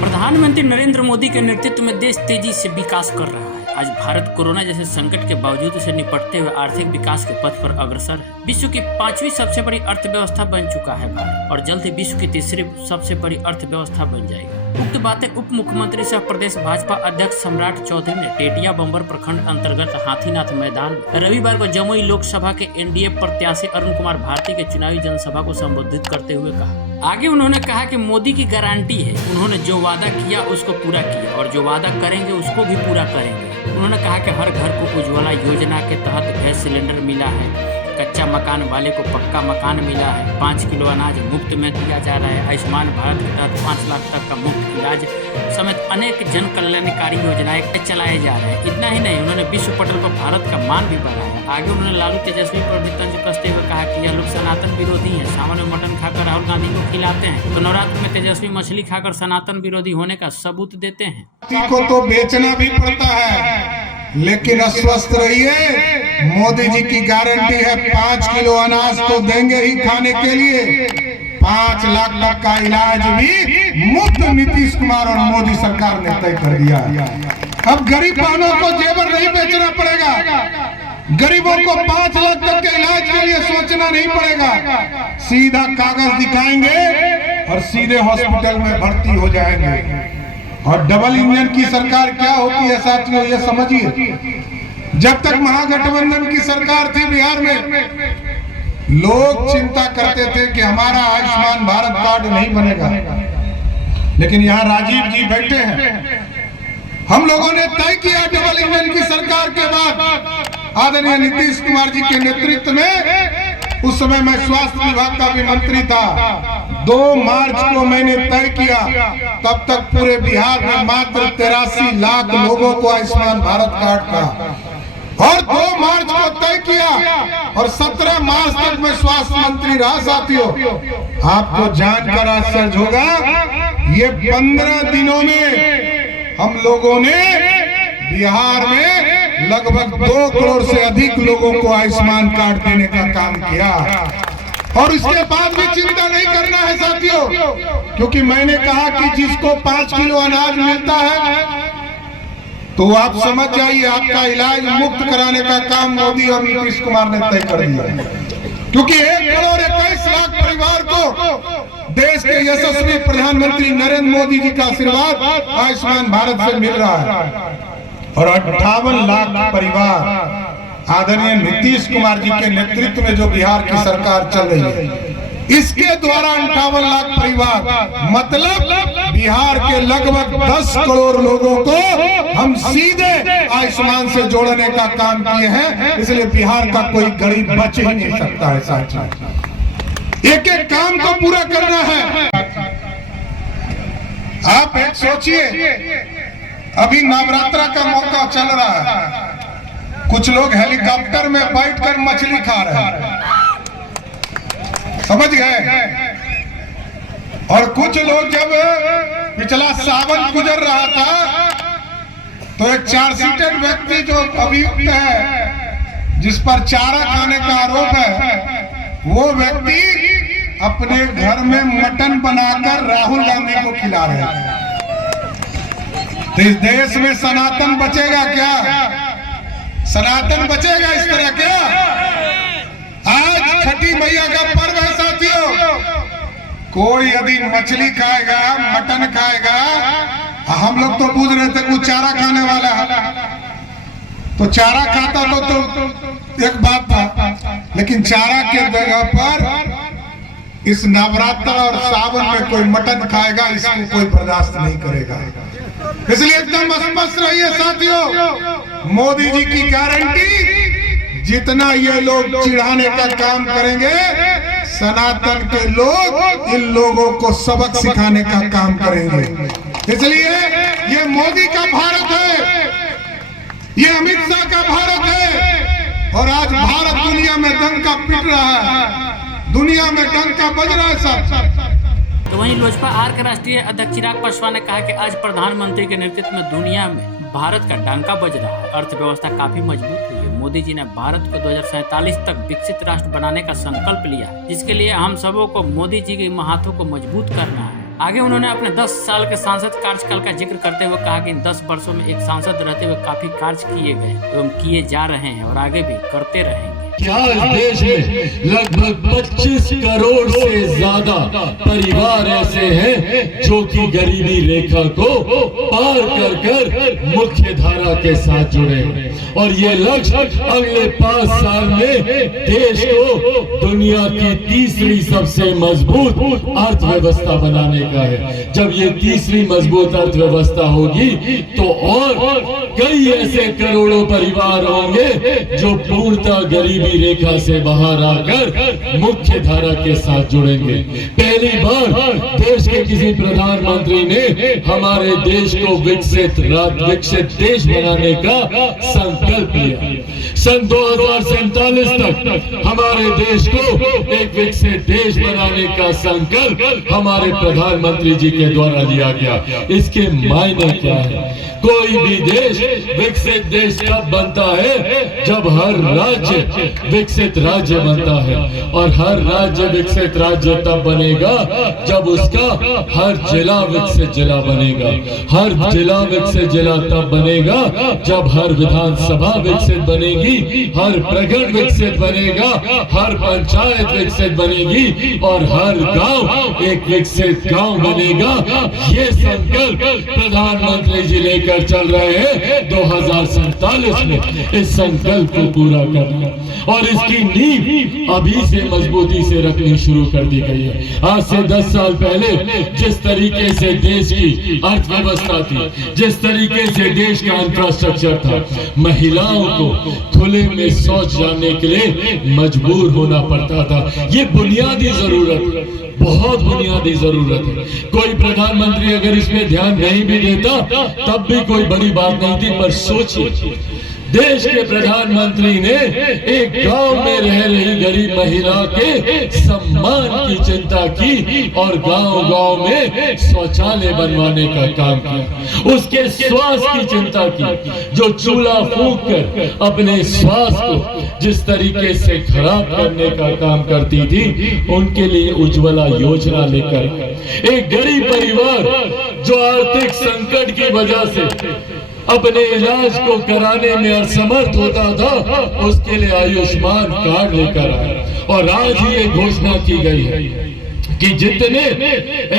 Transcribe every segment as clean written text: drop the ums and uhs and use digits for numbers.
प्रधानमंत्री नरेंद्र मोदी के नेतृत्व में देश तेजी से विकास कर रहा है। आज भारत कोरोना जैसे संकट के बावजूद उसे निपटते हुए आर्थिक विकास के पथ पर अग्रसर है। विश्व की 5वीं सबसे बड़ी अर्थव्यवस्था बन चुका है भारत और जल्द ही विश्व की तीसरी सबसे बड़ी अर्थव्यवस्था बन जाएगी। उक्त बातें उप मुख्यमंत्री सह प्रदेश भाजपा अध्यक्ष सम्राट चौधरी ने टेटिया बम्बर प्रखंड अंतर्गत हाथीनाथ मैदान में रविवार को जमुई लोकसभा के एनडीए प्रत्याशी अरुण कुमार भारती के चुनावी जनसभा को संबोधित करते हुए कहा। आगे उन्होंने कहा कि मोदी की गारंटी है, उन्होंने जो वादा किया उसको पूरा किया और जो वादा करेंगे उसको भी पूरा करेंगे। उन्होंने कहा कि हर घर को उज्ज्वला योजना के तहत गैस सिलेंडर मिला है, कच्चा मकान वाले को पक्का मकान मिला है, 5 किलो अनाज मुफ्त में दिया जा रहा है, आयुष्मान भारत के तहत 5 लाख तक का मुफ्त इलाज समेत अनेक जन कल्याणकारी योजनाएं चलाए जा रहे हैं। इतना ही नहीं, उन्होंने विश्व पटल पर भारत का मान भी बढ़ाया। आगे उन्होंने लालू तेजस्वी पर भी तंज कसते हुए कहा कि यह लोग सनातन विरोधी हैं, सावन में मटन खाकर राहुल गांधी को खिलाते हैं तो नवरात्र में तेजस्वी मछली खाकर सनातन विरोधी होने का सबूत देते हैं। को तो बेचना भी पड़ता है, लेकिन अस्वस्थ रहिए, मोदी जी की गारंटी है 5 किलो अनाज तो देंगे ही खाने के लिए, 5 लाख तक का इलाज भी मुफ्त नीतीश कुमार और मोदी सरकार ने तय कर दिया। अब गरीबों को जेवर नहीं बेचना पड़ेगा, गरीबों को 5 लाख तक के इलाज के लिए सोचना नहीं पड़ेगा, सीधा कागज दिखाएंगे और सीधे हॉस्पिटल में भर्ती हो जाएंगे। और डबल इंजन की सरकार क्या होती है साथियों, ये समझिए। जब तक महागठबंधन की सरकार थी बिहार में, लोग चिंता करते थे कि हमारा आयुष्मान भारत कार्ड नहीं बनेगा, लेकिन यहाँ राजीव जी बैठे हैं। हम लोगों ने तय किया डबल इंजन की सरकार के बाद आदरणीय नीतीश कुमार जी के नेतृत्व में, उस समय मैं स्वास्थ्य विभाग का भी मंत्री था, 2 मार्च को मैंने तय किया, तब तक पूरे बिहार में मात्र 83 लाख लोगों को आयुष्मान भारत कार्ड था। और 2 मार्च को तय किया और 17 मार्च तक मैं स्वास्थ्य मंत्री रहा। साथियों, आपको जानकर आश्चर्य होगा, ये 15 दिनों में हम लोगों ने बिहार में लगभग 2 करोड़ से अधिक लोगों को आयुष्मान कार्ड देने का काम किया। और इसके बाद भी चिंता नहीं करना है साथियों, क्योंकि मैंने कहा कि जिसको 5 किलो अनाज मिलता है तो आप समझ जाइए आपका इलाज मुफ्त कराने का काम मोदी और नीतीश कुमार ने तय कर दिया। क्योंकि 1 करोड़ 21 लाख परिवार को देश के यशस्वी प्रधानमंत्री नरेंद्र मोदी जी का आशीर्वाद आयुष्मान भारत से मिल रहा है और 58 लाख परिवार आदरणीय नीतीश कुमार जी के नेतृत्व में जो बिहार की सरकार चल रही है, इसके द्वारा 58 लाख परिवार मतलब बिहार के लगभग 10 करोड़ लोगों को हम सीधे आयुष्मान से जोड़ने का काम किए हैं। इसलिए बिहार का कोई गरीब बच ही नहीं सकता है साथियों, एक एक काम को पूरा करना है। आप एक सोचिए, अभी नवरात्रा का मौका चल रहा है, कुछ लोग हेलीकॉप्टर में बैठकर मछली खा रहे हैं, समझ गए। और कुछ लोग जब पिछला सावन गुजर रहा था तो एक 4 सीटेड व्यक्ति जो अभियुक्त है, जिस पर चारा खाने का आरोप है, वो व्यक्ति अपने घर में मटन बनाकर राहुल गांधी को खिला रहे हैं। तो इस देश में सनातन बचेगा क्या? सनातन बचेगा इस तरह क्या? आज छठी मैया का पर्व है साथियों, कोई यदि मछली खाएगा, मटन खाएगा, हम लोग तो पूछ रहे थे कुछ चारा खाने वाला है, तो चारा खाता तो एक बात था, लेकिन चारा के जगह पर इस नवरात्र और सावन में कोई मटन खाएगा, इसको कोई बर्दाश्त नहीं करेगा। इसलिए एकदम स्पष्ट रहिए साथियों, मोदी जी की गारंटी, जितना ये लोग चिढ़ाने का काम करेंगे, सनातन के लोग इन लोगों को सबक सिखाने का काम करेंगे। इसलिए ये मोदी का भारत है, ये अमित शाह का भारत है, और आज भारत दुनिया में डंका पिट रहा है, दुनिया में डंका बज रहा है साहब। तो वहीं लोजपा आर के राष्ट्रीय अध्यक्ष चिराग पासवान ने कहा कि आज प्रधानमंत्री के नेतृत्व में दुनिया में भारत का डंका बज रहा है, अर्थव्यवस्था काफी मजबूत हुई है। मोदी जी ने भारत को 2047 तक विकसित राष्ट्र बनाने का संकल्प लिया, जिसके लिए हम सबों को मोदी जी के हाथों को मजबूत करना है। आगे उन्होंने अपने 10 साल के सांसद कार्यकाल का जिक्र करते हुए कहा कि इन 10 वर्षों में एक सांसद रहते हुए काफी कार्य किए गए एवं किए जा रहे हैं और आगे भी करते रहेंगे। क्या इस देश में लगभग 25 करोड़ से ज्यादा परिवार ऐसे हैं जो कि गरीबी रेखा को पार कर कर मुख्य धारा के साथ जुड़े हैं और ये लक्ष्य अगले 5 साल में देश को दुनिया की तीसरी सबसे मजबूत अर्थव्यवस्था बनाने का है। जब ये तीसरी मजबूत अर्थव्यवस्था होगी तो और कई ऐसे करोड़ों परिवार होंगे जो पूर्णतः गरीबी रेखा से बाहर आकर मुख्य धारा के साथ जुड़ेंगे। पहली बार देश के किसी प्रधानमंत्री ने हमारे देश को विकसित देश बनाने का संकल्प लिया। सन 2047 तक हमारे देश को एक विकसित देश बनाने का संकल्प हमारे प्रधानमंत्री जी के द्वारा लिया गया। इसके मायने क्या है? कोई भी देश विकसित देश कब बनता है? जब हर राज्य विकसित राज्य बनता है और हर राज्य विकसित राज्य तब बनेगा जब उसका हर जिला विकसित जिला बनेगा। हर जिला विकसित जिला तब बनेगा जब हर विधानसभा विकसित बनेगी, हर प्रखंड विकसित बनेगा, हर पंचायत विकसित बनेगी और हर गांव एक विकसित गांव बनेगा। ये संकल्प प्रधानमंत्री जी लेकर चल रहे हैं 2047 में। इस संकल्प को पूरा करना और इसकी नींव अभी से मजबूती से रखनी शुरू कर दी गई है। आज से 10 साल पहले जिस तरीके से देश की अर्थव्यवस्था थी, जिस तरीके से देश का इंफ्रास्ट्रक्चर था, महिलाओं को खुले में शौच जाने के लिए मजबूर होना पड़ता था। ये बुनियादी जरूरत, बहुत बुनियादी जरूरत है। कोई प्रधानमंत्री अगर इसमें ध्यान नहीं भी देता तब भी कोई बड़ी बात नहीं थी। पर सोचिए, देश के प्रधानमंत्री ने एक गांव में रह रही गरीब महिला के सम्मान की चिंता की और गांव-गांव में शौचालय बनवाने का काम किया। उसके स्वास्थ्य की चिंता की, जो चूल्हा फूंक कर अपने स्वास्थ्य को जिस तरीके से खराब करने का काम करती थी, उनके लिए उज्ज्वला योजना लेकर एक गरीब परिवार जो आर्थिक संकट की वजह से अपने इलाज को कराने में असमर्थ होता था, उसके लिए आयुष्मान कार्ड लेकर आया। और आज ये घोषणा की गई है कि जितने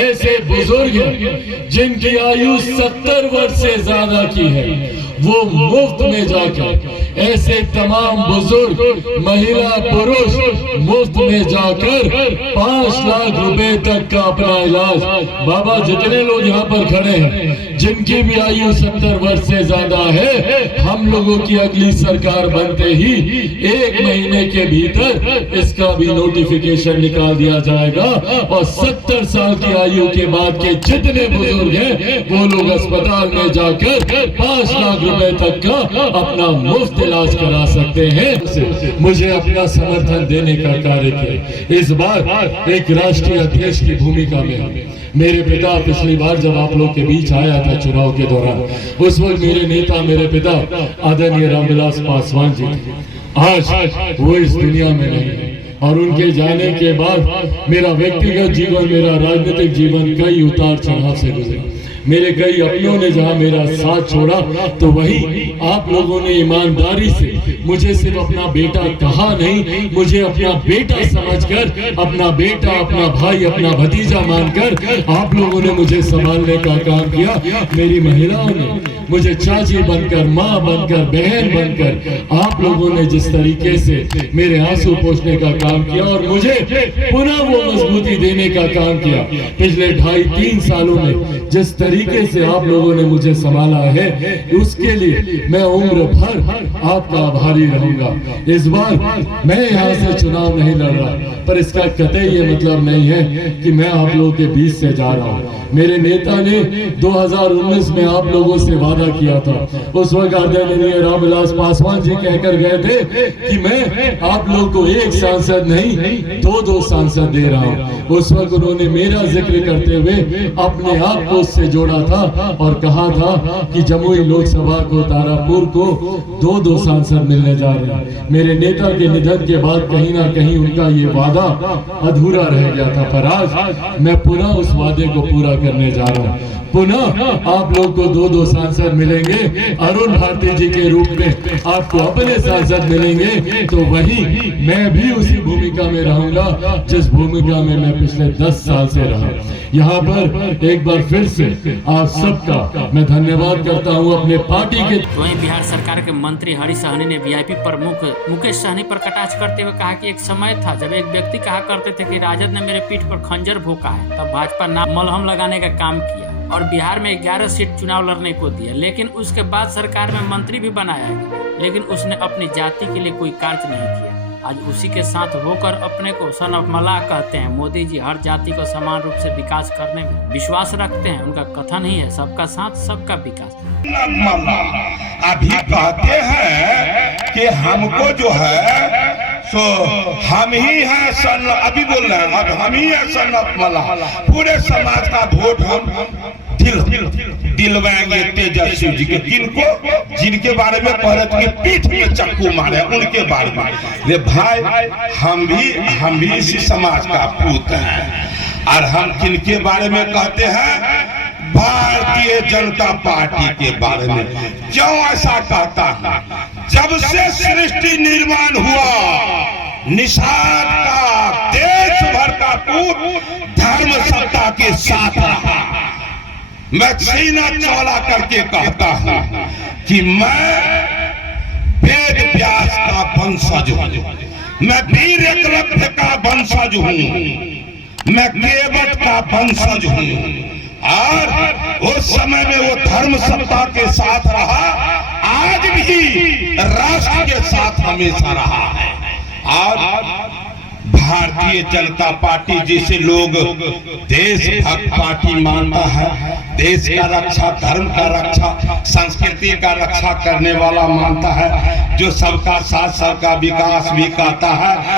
ऐसे बुजुर्ग हैं जिनकी आयु 70 वर्ष से ज्यादा की है, वो मुफ्त में जाकर, ऐसे तमाम बुजुर्ग महिला पुरुष मुफ्त में जाकर 5 लाख रुपए तक का अपना इलाज। बाबा, जितने लोग यहाँ पर खड़े हैं जिनकी भी आयु 70 वर्ष से ज्यादा है, हम लोगों की अगली सरकार बनते ही 1 महीने के भीतर इसका भी नोटिफिकेशन निकाल दिया जाएगा और 70 साल की आयु के बाद के जितने बुजुर्ग हैं वो लोग अस्पताल में जाकर 5 लाख रुपए तक का अपना मुफ्त इलाज करा सकते हैं। मुझे अपना समर्थन देने का कार्य किया। इस बार एक राष्ट्रीय अध्यक्ष की भूमिका में मेरे पिता पिछली बार जब आप लोग के बीच आया था चुनाव के दौरान, उस वक्त मेरे नेता, मेरे पिता आदरणीय रामविलास पासवान जी थे। आज वो इस दुनिया में नहीं है और उनके जाने के बाद मेरा व्यक्तिगत जीवन, मेरा राजनीतिक जीवन कई उतार चढ़ाव से गुजरा। मेरे कई अपनों ने जहां मेरा साथ छोड़ा तो वही आप लोगों ने ईमानदारी से मुझे सिर्फ अपना बेटा कहा नहीं, मुझे अपना बेटा समझकर, अपना बेटा, अपना भाई, अपना भतीजा मानकर आप लोगों ने मुझे संभालने का काम किया। मेरी महिलाओं ने मुझे चाची बनकर, माँ बनकर, बहन बनकर आप लोगों ने जिस तरीके से मेरे आंसू पोंछने का काम किया और मुझे पुनः वो मजबूती देने का काम किया। पिछले 2.5-3 सालों में जिस तरीके से आप लोगों ने मुझे संभाला है, उसके लिए मैं उम्र भर आपका आभारी रहूंगा। इस बार मैं यहाँ से चुनाव नहीं लड़ रहा, पर इसका कतई ये मतलब नहीं है कि मैं आप लोगों के बीच से जा रहा हूँ। मेरे नेता ने 2019 में आप लोगों से वादा किया था। उस वक्त आदरणीय रामविलास पासवान जी कहकर गए थे कि मैं आप लोग को 1 सांसद नहीं 2-2 सांसद दे रहा हूँ। उस वक्त उन्होंने मेरा जिक्र करते हुए अपने आप को उससे जोड़ा था और कहा था कि जमुई लोकसभा को, तारापुर को 2-2 सांसद मिलने जा रहे हैं। मेरे नेता के निधन के बाद कहीं ना कहीं उनका ये वादा अधूरा रह गया था, पर आज मैं पुनः उस वादे को पूरा करने जा रहा हूँ। पुनः आप लोग को 2-2 सांसद मिलेंगे। अरुण भारती जी के रूप में आपको अपने सांसद मिलेंगे, तो वही मैं भी उसी भूमिका में रहूंगा जिस भूमिका में मैं पिछले 10 साल से रहा। यहाँ पर एक बार फिर से आप सबका मैं धन्यवाद करता हूँ अपने पार्टी के। वहीं बिहार सरकार के मंत्री हरीश सहनी ने वीआईपी प्रमुख मुकेश सहनी पर कटाक्ष करते हुए कहा कि एक समय था जब एक व्यक्ति कहा करते थे कि राजद ने मेरे पीठ पर खंजर भोंका है, तब भाजपा नाम मलहम लगाने का काम किया और बिहार में 11 सीट चुनाव लड़ने को दिया, लेकिन उसके बाद सरकार में मंत्री भी बनाया गया, लेकिन उसने अपनी जाति के लिए कोई कार्य नहीं किया। आज उसी के साथ होकर अपने को सन ऑफ मलाह कहते हैं। मोदी जी हर जाति को समान रूप से विकास करने में विश्वास रखते हैं। उनका कथन ही है सबका साथ सबका विकास। अभी कहते हैं कि हमको जो है सो हम ही हैं सन, अभी बोल रहे हैं अब हम ही हैं सन ऑफ मलाह। पूरे समाज का वोट हम दिलवाएंगे तेजस्वी जी के। किनको? जिनके बारे में कह रहे थे कि पीठ में चक्कू मारे, उनके बारे में। रे भाई, हम भी इसी समाज का पूत हैं। और हम किनके बारे में कहते हैं? भारतीय जनता पार्टी के बारे में। क्यों ऐसा कहता हूं? जब से सृष्टि निर्माण हुआ, निषाद का देश भर का पूत धर्म सत्ता के साथ रहा। मैं सीना चौड़ा करके कहता हूं कि मैं वेद व्यास का वंशज हूं, मैं वीर एकलव्य का वंशज हूं, मैं केवट का वंशज हूं। और उस समय में वो धर्म सत्ता के साथ रहा, आज भी राष्ट्र के साथ हमेशा रहा है। आज भारतीय जनता पार्टी जिसे लोग देशभक्त पार्टी मानता है, देश का रक्षा, धर्म का रक्षा, संस्कृति का रक्षा करने वाला मानता है, जो सबका साथ सबका विकास भी कहता है।